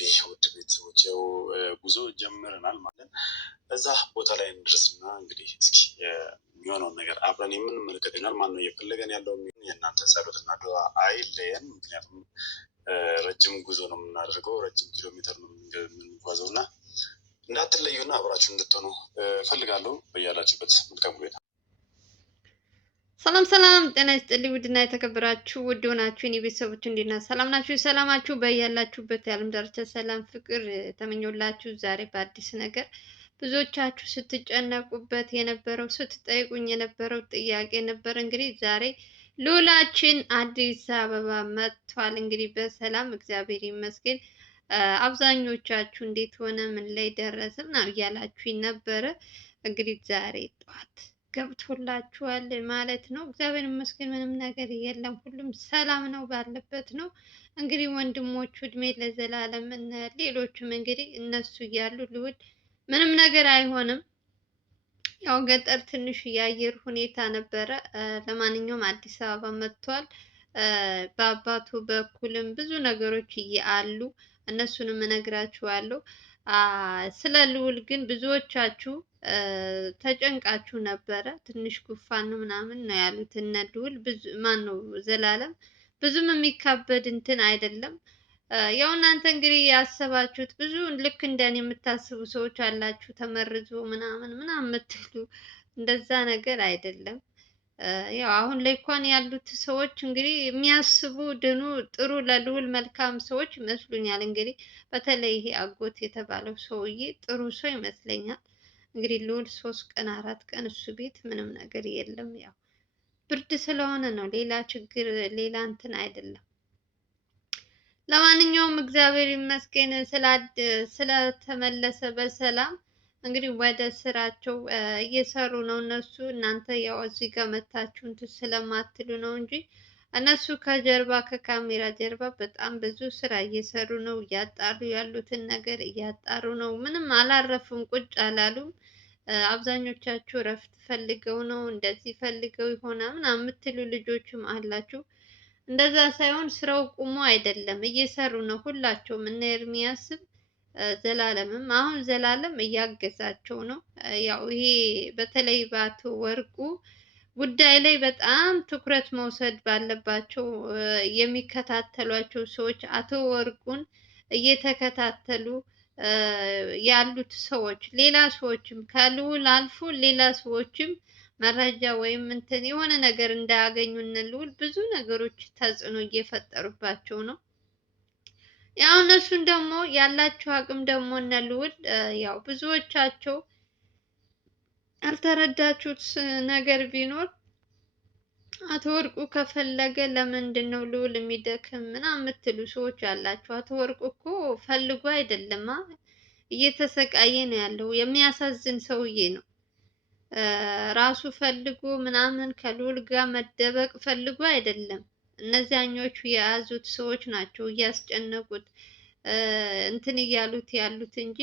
እንግዲህ ውድ ቤተሰቦች ያው ጉዞ ጀምረናል ማለት እዛ ቦታ ላይ እንድረስና እንግዲህ እስኪ የሚሆነውን ነገር አብረን የምንመለከት ይሆናል። ማን ነው እየፈለገን ያለው የሚሆን የእናንተ ጸሎትና ዱዓ አይለየን። ምክንያቱም ረጅም ጉዞ ነው የምናደርገው፣ ረጅም ኪሎ ሜትር ነው የምንጓዘው እና እንዳትለዩና አብራችሁ እንድትሆኑ ፈልጋለሁ። በያላችሁበት መልካም ቆይታ። ሰላም ሰላም፣ ጤና ይስጥልኝ ውድና የተከበራችሁ ውድ ሆናችሁ የኔ ቤተሰቦች እንዴት ናችሁ? ሰላም ናችሁ? ሰላማችሁ በያላችሁበት የዓለም ዳርቻ ሰላም ፍቅር ተመኞላችሁ። ዛሬ በአዲስ ነገር ብዙዎቻችሁ ስትጨነቁበት የነበረው ስትጠይቁኝ የነበረው ጥያቄ ነበር። እንግዲህ ዛሬ ልዑላችን አዲስ አበባ መጥቷል። እንግዲህ በሰላም እግዚአብሔር ይመስገን። አብዛኞቻችሁ እንዴት ሆነ ምን ላይ ደረሰ ምናምን እያላችሁኝ ነበረ። እንግዲህ ዛሬ ጠዋት ገብቶላችኋል ማለት ነው። እግዚአብሔር ይመስገን ምንም ነገር የለም፣ ሁሉም ሰላም ነው፣ ባለበት ነው። እንግዲህ ወንድሞቹ እድሜ ለዘላለም እና ሌሎችም እንግዲህ እነሱ እያሉ ልዑል ምንም ነገር አይሆንም። ያው ገጠር ትንሽ የአየር ሁኔታ ነበረ። ለማንኛውም አዲስ አበባ መጥቷል። በአባቱ በኩልም ብዙ ነገሮች አሉ፣ እነሱንም እነግራችኋለሁ። ስለ ልዑል ግን ብዙዎቻችሁ ተጨንቃችሁ ነበረ። ትንሽ ጉፋን ምናምን ነው ያሉት እነ ልዑል። ብዙ ማን ነው ዘላለም ብዙም የሚካበድ እንትን አይደለም። ያው እናንተ እንግዲህ ያሰባችሁት ብዙ ልክ እንደኔ የምታስቡ ሰዎች አላችሁ። ተመርዞ ምናምን የምትሉ እንደዛ ነገር አይደለም። ያው አሁን ላይ እንኳን ያሉት ሰዎች እንግዲህ የሚያስቡ ድኑ ጥሩ ለልዑል መልካም ሰዎች ይመስሉኛል። እንግዲህ በተለይ ይሄ አጎት የተባለው ሰውዬ ጥሩ ሰው ይመስለኛል። እንግዲህ ልዑል 3 ቀን 4 ቀን እሱ ቤት ምንም ነገር የለም። ያው ብርድ ስለሆነ ነው፣ ሌላ ችግር ሌላ እንትን አይደለም። ለማንኛውም እግዚአብሔር ይመስገን ስለተመለሰ በሰላም። እንግዲህ ወደ ስራቸው እየሰሩ ነው እነሱ። እናንተ ያው እዚህ ጋር መታችሁ እንትን ስለማትሉ ነው እንጂ እነሱ ከጀርባ ከካሜራ ጀርባ በጣም ብዙ ስራ እየሰሩ ነው። እያጣሩ ያሉትን ነገር እያጣሩ ነው። ምንም አላረፉም፣ ቁጭ አላሉም። አብዛኞቻችሁ እረፍት ፈልገው ነው እንደዚህ ፈልገው ይሆናል ምናምን የምትሉ ልጆችም አላችሁ። እንደዛ ሳይሆን ስራው ቁሞ አይደለም፣ እየሰሩ ነው ሁላቸውም። እነ ኤርሚያስም ዘላለምም አሁን ዘላለም እያገዛቸው ነው። ያው ይሄ በተለይ በአቶ ወርቁ ጉዳይ ላይ በጣም ትኩረት መውሰድ ባለባቸው የሚከታተሏቸው ሰዎች አቶ ወርቁን እየተከታተሉ ያሉት ሰዎች፣ ሌላ ሰዎችም ከልዑል አልፎ ሌላ ሰዎችም መረጃ ወይም እንትን የሆነ ነገር እንዳያገኙ እነ ልዑል ብዙ ነገሮች ተጽዕኖ እየፈጠሩባቸው ነው። ያው እነሱን ደግሞ ያላቸው አቅም ደግሞ እነ ልዑል ያው ብዙዎቻቸው ያልተረዳችሁት ነገር ቢኖር አቶ ወርቁ ከፈለገ ለምንድን ነው ልዑል የሚደክም ምናምን የምትሉ ሰዎች አላችሁ። አቶ ወርቁ እኮ ፈልጎ አይደለም እየተሰቃየ ነው ያለው። የሚያሳዝን ሰውዬ ነው። ራሱ ፈልጎ ምናምን ከልዑል ጋር መደበቅ ፈልጎ አይደለም። እነዚያኞቹ የያዙት ሰዎች ናቸው እያስጨነቁት እንትን እያሉት ያሉት እንጂ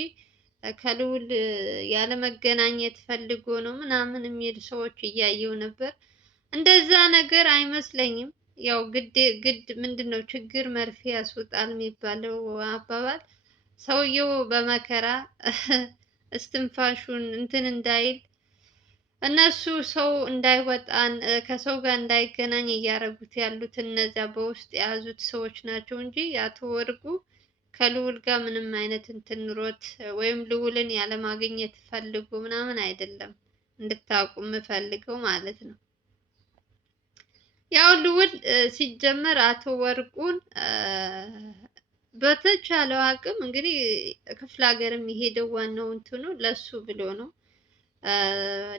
ከልዑል ያለመገናኘት ፈልጎ ነው ምናምን የሚል ሰዎች እያየው ነበር። እንደዛ ነገር አይመስለኝም። ያው ግድ ምንድነው ችግር መርፌ ያስወጣል የሚባለው አባባል። ሰውየው በመከራ እስትንፋሹን እንትን እንዳይል እነሱ ሰው እንዳይወጣን ከሰው ጋር እንዳይገናኝ እያደረጉት ያሉት እነዚያ በውስጥ የያዙት ሰዎች ናቸው እንጂ አቶ ወርቁ ከልዑል ጋር ምንም አይነት እንትን ኑሮት ወይም ልዑልን ያለማግኘት ፈልጎ ምናምን አይደለም። እንድታውቁ የምፈልገው ማለት ነው። ያው ልዑል ሲጀመር አቶ ወርቁን በተቻለው አቅም እንግዲህ ክፍለ ሀገር የሚሄደው ዋናው እንትኑ ለሱ ብሎ ነው።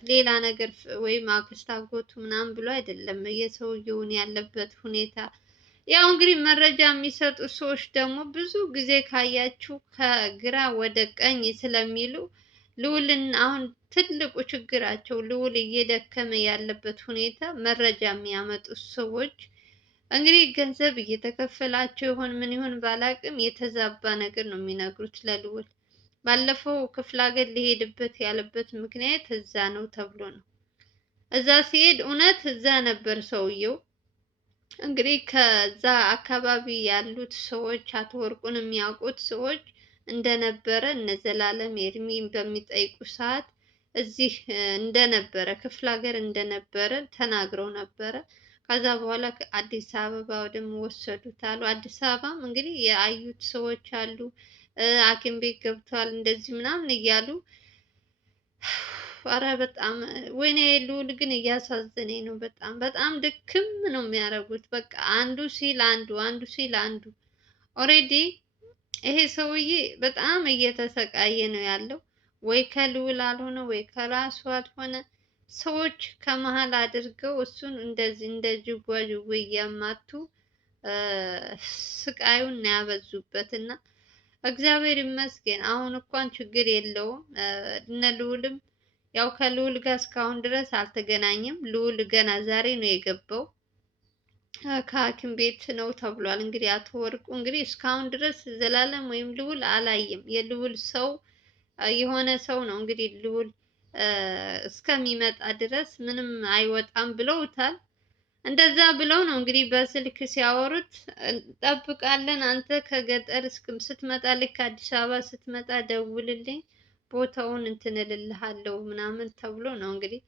ሌላ ነገር ወይም አክስት አጎቱ ምናምን ብሎ አይደለም። የሰውየውን ያለበት ሁኔታ ያው እንግዲህ መረጃ የሚሰጡ ሰዎች ደግሞ ብዙ ጊዜ ካያችሁ ከግራ ወደ ቀኝ ስለሚሉ ልዑልን አሁን ትልቁ ችግራቸው ልዑል እየደከመ ያለበት ሁኔታ መረጃ የሚያመጡት ሰዎች እንግዲህ ገንዘብ እየተከፈላቸው ይሆን ምን ይሆን ባላቅም የተዛባ ነገር ነው የሚነግሩት ለልዑል። ባለፈው ክፍለ ሀገር ሊሄድበት ያለበት ምክንያት እዛ ነው ተብሎ ነው። እዛ ሲሄድ እውነት እዛ ነበር ሰውየው። እንግዲህ ከዛ አካባቢ ያሉት ሰዎች አቶ ወርቁን የሚያውቁት ሰዎች እንደነበረ እነ ዘላለም ኤርሚን በሚጠይቁ ሰዓት እዚህ እንደነበረ ክፍለ ሀገር እንደነበረ ተናግረው ነበረ። ከዛ በኋላ አዲስ አበባ ደግሞ ወሰዱት አሉ። አዲስ አበባም እንግዲህ ያዩት ሰዎች አሉ። ሐኪም ቤት ገብቷል እንደዚህ ምናምን እያሉ ኧረ በጣም ወይኔ ልዑል ግን እያሳዘነኝ ነው። በጣም በጣም ድክም ነው የሚያደርጉት። በቃ አንዱ ሲል አንዱ አንዱ ሲል አንዱ ኦሬዲ ይሄ ሰውዬ በጣም እየተሰቃየ ነው ያለው። ወይ ከልዑል አልሆነ ወይ ከራሱ አልሆነ ሰዎች ከመሀል አድርገው እሱን እንደዚህ እንደ ጅጓጅዌ እያማቱ ስቃዩን ያበዙበት እና እግዚአብሔር ይመስገን አሁን እንኳን ችግር የለውም። እነ ልዑልም ያው ከልዑል ጋር እስካሁን ድረስ አልተገናኘም። ልዑል ገና ዛሬ ነው የገባው ከሐኪም ቤት ነው ተብሏል። እንግዲህ አቶ ወርቁ እንግዲህ እስካሁን ድረስ ዘላለም ወይም ልዑል አላየም። የልዑል ሰው የሆነ ሰው ነው እንግዲህ ልዑል እስከሚመጣ ድረስ ምንም አይወጣም ብለውታል። እንደዛ ብለው ነው እንግዲህ በስልክ ሲያወሩት እንጠብቃለን፣ አንተ ከገጠር ስትመጣ ልክ አዲስ አበባ ስትመጣ ደውልልኝ ቦታውን እንትን እልልሃለሁ ምናምን ተብሎ ነው እንግዲህ።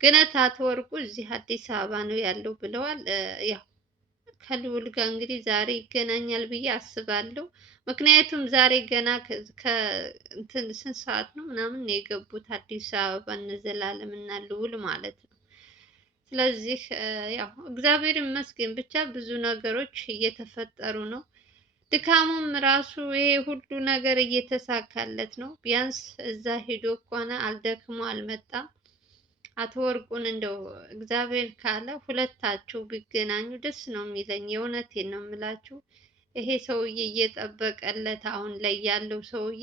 ግነት አቶ ወርቁ እዚህ አዲስ አበባ ነው ያለው ብለዋል። ያው ከልዑል ጋር እንግዲህ ዛሬ ይገናኛል ብዬ አስባለሁ። ምክንያቱም ዛሬ ገና ከእንትን ስንት ሰዓት ነው ምናምን ነው የገቡት አዲስ አበባ እነ ዘላለም እና ልዑል ማለት ነው። ስለዚህ ያው እግዚአብሔር ይመስገን ብቻ ብዙ ነገሮች እየተፈጠሩ ነው። ድካሙም ራሱ ይሄ ሁሉ ነገር እየተሳካለት ነው። ቢያንስ እዛ ሄዶ እንኳን አልደክሞ አልመጣም። አቶ ወርቁን እንደው እግዚአብሔር ካለ ሁለታቸው ቢገናኙ ደስ ነው የሚለኝ። የእውነቴን ነው የምላችሁ። ይሄ ሰውዬ እየጠበቀለት አሁን ላይ ያለው ሰውዬ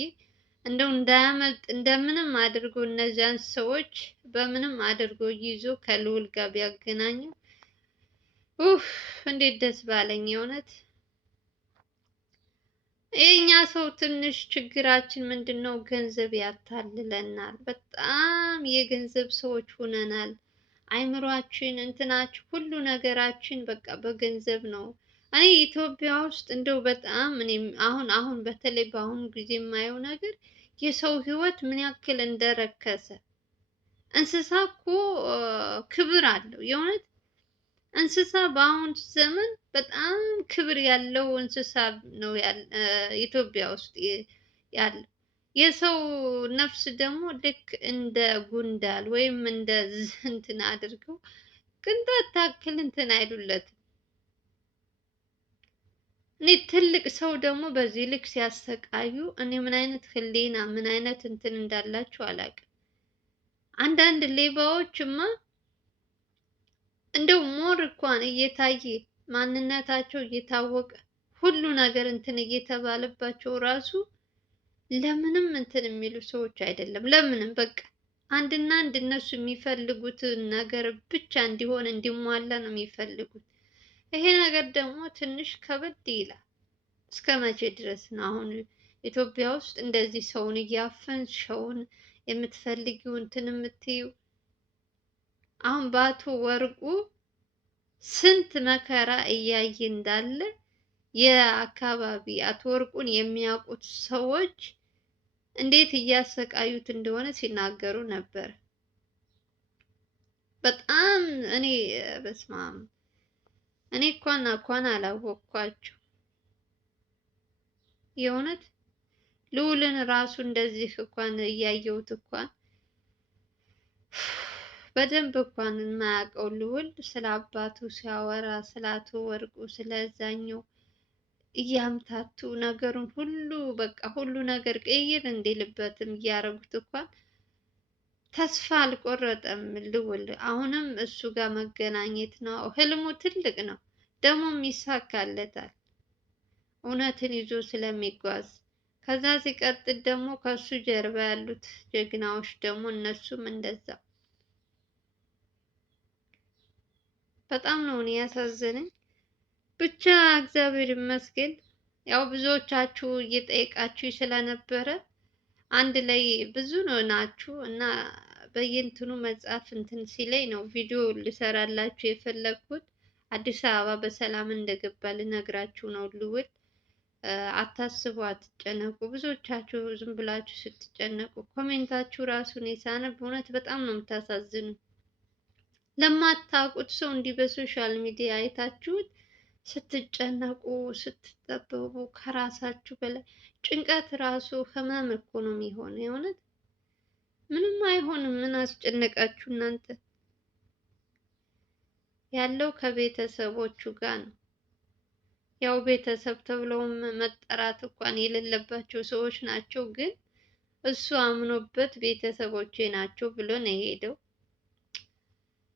እንደው እንዳያመልጥ እንደምንም አድርጎ እነዚያን ሰዎች በምንም አድርጎ ይዞ ከልዑል ጋር ቢያገናኙ እንዴት ደስ ባለኝ የእውነት። የኛ ሰው ትንሽ ችግራችን ምንድን ነው? ገንዘብ ያታልለናል። በጣም የገንዘብ ሰዎች ሆነናል። አይምሯችን እንትናችን ሁሉ ነገራችን በቃ በገንዘብ ነው። እኔ ኢትዮጵያ ውስጥ እንደው በጣም እኔ አሁን በተለይ በአሁኑ ጊዜ የማየው ነገር የሰው ህይወት ምን ያክል እንደረከሰ። እንስሳ እኮ ክብር አለው የእውነት። እንስሳ በአሁኑ ዘመን በጣም ክብር ያለው እንስሳ ነው ኢትዮጵያ ውስጥ ያለው። የሰው ነፍስ ደግሞ ልክ እንደ ጉንዳል ወይም እንደ እንትን አድርገው ቅንጣት ታክል እንትን አይሉለትም። እኔ ትልቅ ሰው ደግሞ በዚህ ልክ ሲያሰቃዩ እኔ ምን አይነት ህሊና ምን አይነት እንትን እንዳላቸው አላውቅም። አንዳንድ ሌባዎችማ እንደው ሞር እንኳን እየታየ ማንነታቸው እየታወቀ ሁሉ ነገር እንትን እየተባለባቸው ራሱ ለምንም እንትን የሚሉ ሰዎች አይደለም። ለምንም በቃ አንድና አንድ እነሱ የሚፈልጉትን ነገር ብቻ እንዲሆን እንዲሟላ ነው የሚፈልጉት። ይሄ ነገር ደግሞ ትንሽ ከበድ ይላል። እስከ መቼ ድረስ ነው አሁን ኢትዮጵያ ውስጥ እንደዚህ ሰውን እያፈንሽ ሰውን የምትፈልጊው እንትን የምትይው? አሁን በአቶ ወርቁ ስንት መከራ እያየ እንዳለ የአካባቢ አቶ ወርቁን የሚያውቁት ሰዎች እንዴት እያሰቃዩት እንደሆነ ሲናገሩ ነበር። በጣም እኔ በስመ አብ እኔ እንኳን አላወቅኳቸው የእውነት ልዑልን ራሱ እንደዚህ እንኳን እያየሁት እንኳን በደንብ እንኳን የማያውቀው ልዑል ስለ አባቱ ሲያወራ ስለ አቶ ወርቁ ስለዛኛው እያምታቱ ነገሩን ሁሉ በቃ ሁሉ ነገር ቀይር እንዲልበትም እያደረጉት እንኳን ተስፋ አልቆረጠም ልዑል። አሁንም እሱ ጋር መገናኘት ነው ህልሙ። ትልቅ ነው ደግሞም ይሳካለታል እውነትን ይዞ ስለሚጓዝ። ከዛ ሲቀጥል ደግሞ ከሱ ጀርባ ያሉት ጀግናዎች ደግሞ እነሱም እንደዛ። በጣም ነው እኔ ያሳዘነኝ። ብቻ እግዚአብሔር ይመስገን። ያው ብዙዎቻችሁ እየጠየቃችሁ ስለነበረ አንድ ላይ ብዙ ነው ናችሁ እና በየእንትኑ መጽሐፍ እንትን ሲለኝ ነው ቪዲዮ ልሰራላችሁ የፈለግኩት። አዲስ አበባ በሰላም እንደገባ ልነግራችሁ ነው ልውል። አታስቡ፣ አትጨነቁ። ብዙዎቻችሁ ዝም ብላችሁ ስትጨነቁ ኮሜንታችሁ ራሱን የሳነብ እውነት በጣም ነው የምታሳዝኑ። ለማታውቁት ሰው እንዲህ በሶሻል ሚዲያ አይታችሁት ስትጨነቁ ስትጠበቡ ከራሳችሁ በላይ ጭንቀት ራሱ ህመም እኮ ነው የሚሆነው። የእውነት ምንም አይሆንም። ምን አስጨነቃችሁ እናንተ? ያለው ከቤተሰቦቹ ጋር ነው። ያው ቤተሰብ ተብለውም መጠራት እንኳን የሌለባቸው ሰዎች ናቸው። ግን እሱ አምኖበት ቤተሰቦቼ ናቸው ብሎ ነው የሄደው።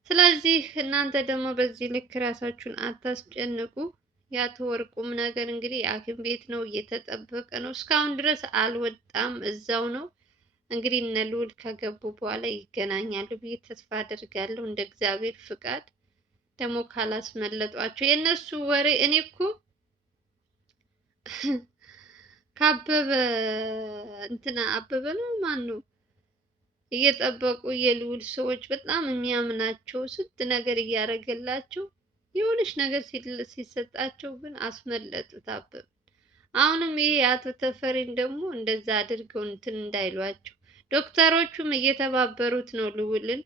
ስለዚህ እናንተ ደግሞ በዚህ ልክ ራሳችሁን አታስጨንቁ። የአቶ ወርቁም ነገር እንግዲህ ሐኪም ቤት ነው እየተጠበቀ ነው። እስካሁን ድረስ አልወጣም፣ እዛው ነው። እንግዲህ እነ ልዑል ከገቡ በኋላ ይገናኛሉ ብዬ ተስፋ አደርጋለሁ። እንደ እግዚአብሔር ፍቃድ ደግሞ ካላስመለጧቸው የእነሱ ወሬ እኔ እኮ ካበበ እንትና አበበ ነው ማን ነው እየጠበቁ የልዑል ሰዎች በጣም የሚያምናቸው ስንት ነገር እያደረገላቸው የሆነች ነገር ሲሰጣቸው ግን አስመለጡት አበበ። አሁንም ይሄ አቶ ተፈሪን ደግሞ እንደዛ አድርገው እንትን እንዳይሏቸው ዶክተሮቹም እየተባበሩት ነው ልዑልን።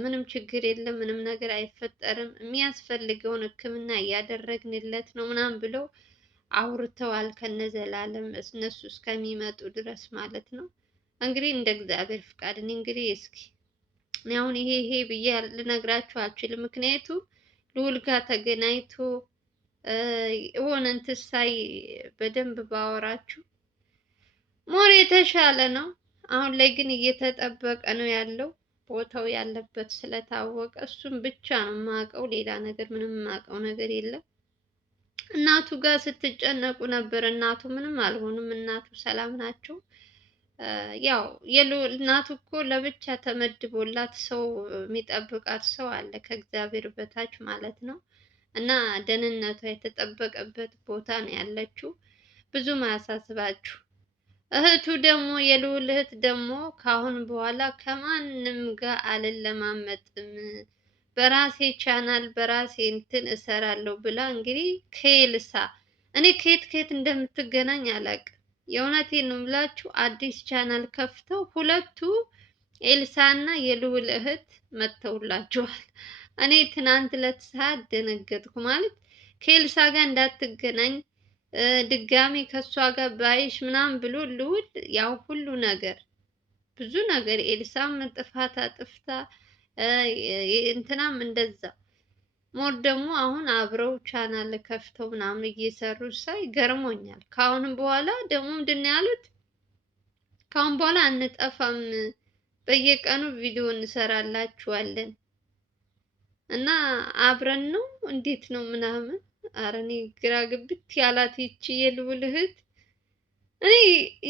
ምንም ችግር የለም፣ ምንም ነገር አይፈጠርም፣ የሚያስፈልገውን ሕክምና እያደረግንለት ነው ምናምን ብለው አውርተዋል ከነዘላለም እነሱ እስከሚመጡ ድረስ ማለት ነው። እንግዲህ እንደ እግዚአብሔር ፍቃድ እኔ እንግዲህ እስኪ እኔ አሁን ይሄ ብዬ ልነግራችሁ አልችልም። ምክንያቱም ልዑል ጋር ተገናኝቶ የሆነ እንትን ሳይ በደንብ ባወራችሁ ሞር የተሻለ ነው። አሁን ላይ ግን እየተጠበቀ ነው ያለው። ቦታው ያለበት ስለታወቀ እሱም ብቻ ነው የማውቀው፣ ሌላ ነገር ምንም የማውቀው ነገር የለም። እናቱ ጋር ስትጨነቁ ነበር። እናቱ ምንም አልሆኑም። እናቱ ሰላም ናቸው። ያው የልዑል እናቱ እኮ ለብቻ ተመድቦላት ሰው የሚጠብቃት ሰው አለ ከእግዚአብሔር በታች ማለት ነው። እና ደህንነቷ የተጠበቀበት ቦታ ነው ያለችው። ብዙም አያሳስባችሁ። እህቱ ደግሞ የልዑል እህት ደግሞ ከአሁን በኋላ ከማንም ጋር አልለማመጥም፣ በራሴ ቻናል በራሴ እንትን እሰራለሁ ብላ እንግዲህ ከኤልሳ እኔ ከየት እንደምትገናኝ አላውቅም። የእውነቴን ነው የምላችሁ። አዲስ ቻናል ከፍተው ሁለቱ ኤልሳ እና የልዑል እህት መጥተውላችኋል። እኔ ትናንት ዕለት ሰዓት ደነገጥኩ። ማለት ከኤልሳ ጋር እንዳትገናኝ ድጋሚ ከእሷ ጋር ባይሽ ምናምን ብሎ ልዑል ያው ሁሉ ነገር ብዙ ነገር ኤልሳም ጥፋት አጥፍታ እንትናም እንደዛ ሞር ደግሞ አሁን አብረው ቻናል ከፍተው ምናምን እየሰሩ ሳይ ገርሞኛል። ከአሁንም በኋላ ደግሞ ምንድን ነው ያሉት? ከአሁን በኋላ አንጠፋም፣ በየቀኑ ቪዲዮ እንሰራላችኋለን እና አብረን ነው እንዴት ነው ምናምን። ኧረ እኔ ግራ ግብት ያላት ይቺ የልዑል እህት። እኔ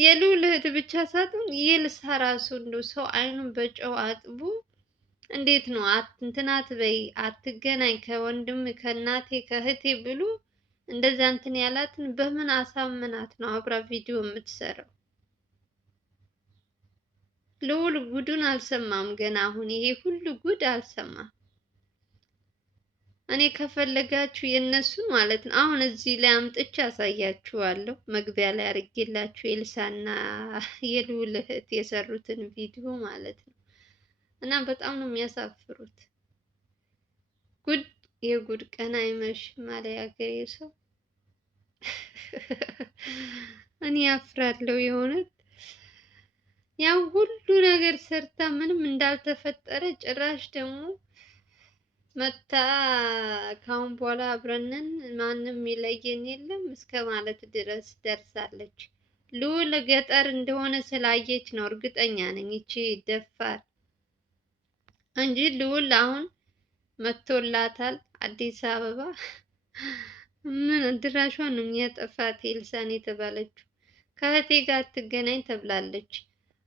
የልዑል እህት ብቻ ሳትሆን የኤልሳ ራሱ እንደው ሰው አይኑን በጨው አጥቦ እንዴት ነው እንትን አትበይ አትገናኝ ከወንድም ከእናቴ ከእህቴ ብሎ እንደዛ እንትን ያላትን በምን አሳምናት ነው አብራ ቪዲዮ የምትሰራው? ልዑል ጉዱን አልሰማም ገና። አሁን ይሄ ሁሉ ጉድ አልሰማም። እኔ ከፈለጋችሁ የነሱን ማለት ነው አሁን እዚህ ላይ አምጥቼ አሳያችኋለሁ። መግቢያ ላይ አድርጌላችሁ ኤልሳና የልዑል እህት የሰሩትን ቪዲዮ ማለት ነው። እና በጣም ነው የሚያሳፍሩት። ጉድ የጉድ ቀን አይመሽም አለ ያገሬ ሰው። እኔ አፍራለሁ የሆነት ያው ሁሉ ነገር ሰርታ ምንም እንዳልተፈጠረ ጭራሽ ደግሞ መታ ካሁን በኋላ አብረንን ማንም ይለየን የለም እስከ ማለት ድረስ ደርሳለች። ልዑል ገጠር እንደሆነ ስላየች ነው እርግጠኛ ነኝ ይቺ ደፋር እንጂ ልዑል አሁን መጥቶላታል አዲስ አበባ። ምን ድራሿን ነው የሚያጠፋት ኤልሳን የተባለችው። ከእህቴ ጋር አትገናኝ ተብላለች።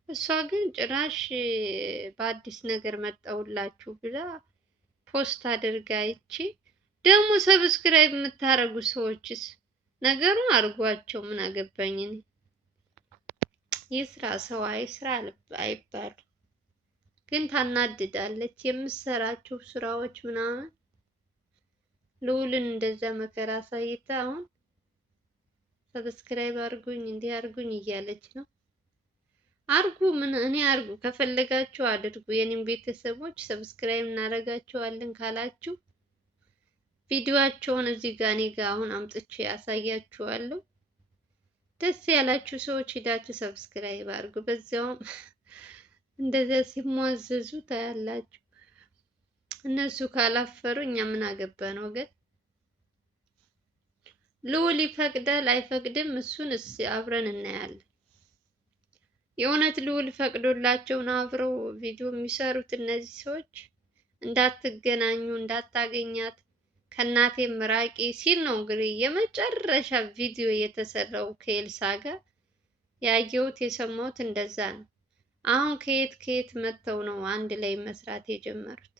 እሷ ግን ጭራሽ በአዲስ ነገር መጣሁላችሁ ብላ ፖስት አድርጋ ይቺ ደግሞ ሰብስክራይብ የምታረጉ ሰዎችስ ነገሩን አድርጓቸው። ምን አገባኝ እኔ። የስራ ሰው አይስራ አይባሉ ግን ታናድዳለች የምትሰራቸው ስራዎች ምናምን ልዑልን እንደዛ መከራ አሳይታ አሁን ሰብስክራይብ አድርጉኝ እንዲህ አድርጉኝ እያለች ነው። አርጉ፣ ምን እኔ አርጉ፣ ከፈለጋችሁ አድርጉ። የኔም ቤተሰቦች ሰብስክራይብ እናደርጋቸዋለን ካላችሁ ቪዲዮአቸውን እዚህ ጋር እኔ ጋር አሁን አምጥቼ ያሳያችኋለሁ። ደስ ያላችሁ ሰዎች ሂዳችሁ ሰብስክራይብ አድርጉ። በዚያውም እንደዛ ሲሟዘዙ ታያላችሁ። እነሱ ካላፈሩ እኛ ምን አገባ ነው። ግን ልዑል ይፈቅዳል አይፈቅድም፣ እሱን አብረን እናያለን። የእውነት ልዑል ፈቅዶላቸው ነው አብረው ቪዲዮ የሚሰሩት እነዚህ ሰዎች? እንዳትገናኙ እንዳታገኛት ከእናቴ ምራቂ ሲል ነው እንግዲህ የመጨረሻ ቪዲዮ የተሰራው ከኤልሳ ጋር ያየሁት የሰማሁት እንደዛ ነው። አሁን ከየት ከየት መጥተው ነው አንድ ላይ መስራት የጀመሩት?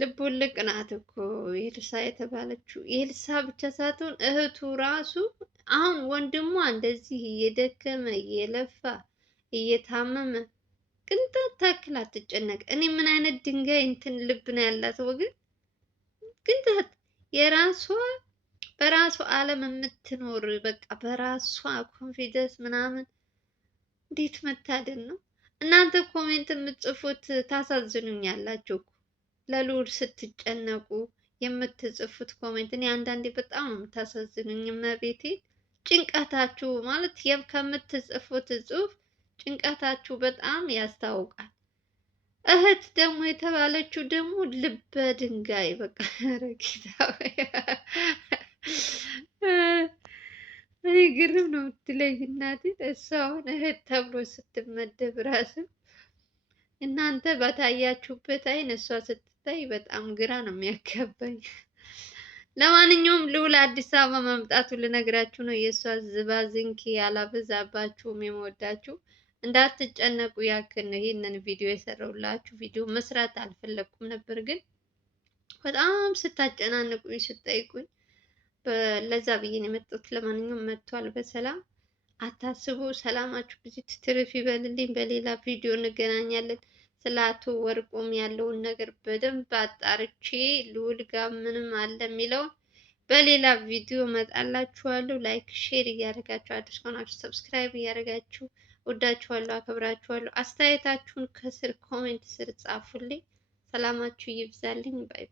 ልቦለቅ ናት እኮ ኤልሳ የተባለችው። ኤልሳ ብቻ ሳትሆን እህቱ ራሱ አሁን ወንድሟ እንደዚህ እየደከመ እየለፋ እየታመመ ቅንጣት ታክል አትጨነቅ። እኔ ምን አይነት ድንጋይ እንትን ልብ ነው ያላት ወገን! ቅንጣት የራሷ በራሷ ዓለም የምትኖር በቃ በራሷ ኮንፊደንስ ምናምን። እንዴት መታደል ነው! እናንተ ኮሜንት የምትጽፉት ታሳዝኑኛላችሁ እኮ ለልዑል ስትጨነቁ የምትጽፉት ኮሜንት። እኔ አንዳንዴ በጣም ነው የምታሳዝኑኝ። እመቤቴ ጭንቀታችሁ ማለት ከምትጽፉት ጽሑፍ ጭንቀታችሁ በጣም ያስታውቃል። እህት ደግሞ የተባለችው ደግሞ ልበ ድንጋይ በቃ ረጊታ። እኔ ግርም ነው የምትለኝ እናቴ። እሷ አሁን እህት ተብሎ ስትመደብ ራሱ እናንተ በታያችሁበት አይን እሷ ስትታይ በጣም ግራ ነው የሚያጋባኝ። ለማንኛውም ልዑል አዲስ አበባ መምጣቱ ልነግራችሁ ነው። የእሷ ዝባዝንኪ ያላበዛባችሁም የምወዳችሁ እንዳትጨነቁ ያክል ነው ይህንን ቪዲዮ የሰራሁላችሁ። ቪዲዮ መስራት አልፈለኩም ነበር፣ ግን በጣም ስታጨናንቁኝ ስጠይቁኝ ለዛ ብዬ ነው የመጣሁት። ለማንኛውም መጥቷል በሰላም አታስቡ። ሰላማችሁ ብዙ ትርፍ ይበልልኝ። በሌላ ቪዲዮ እንገናኛለን። ስለ አቶ ወርቁም ያለውን ነገር በደንብ አጣርቼ ልዑል ጋር ምንም አለ የሚለውን በሌላ ቪዲዮ እመጣላችኋለሁ። ላይክ ሼር እያደረጋችሁ አዲስ ከሆናችሁ ሰብስክራይብ እያደረጋችሁ ወዳችኋለሁ፣ አከብራችኋለሁ። አስተያየታችሁን ከስር ኮሜንት ስር ጻፉልኝ። ሰላማችሁ ይብዛልኝ። ባይ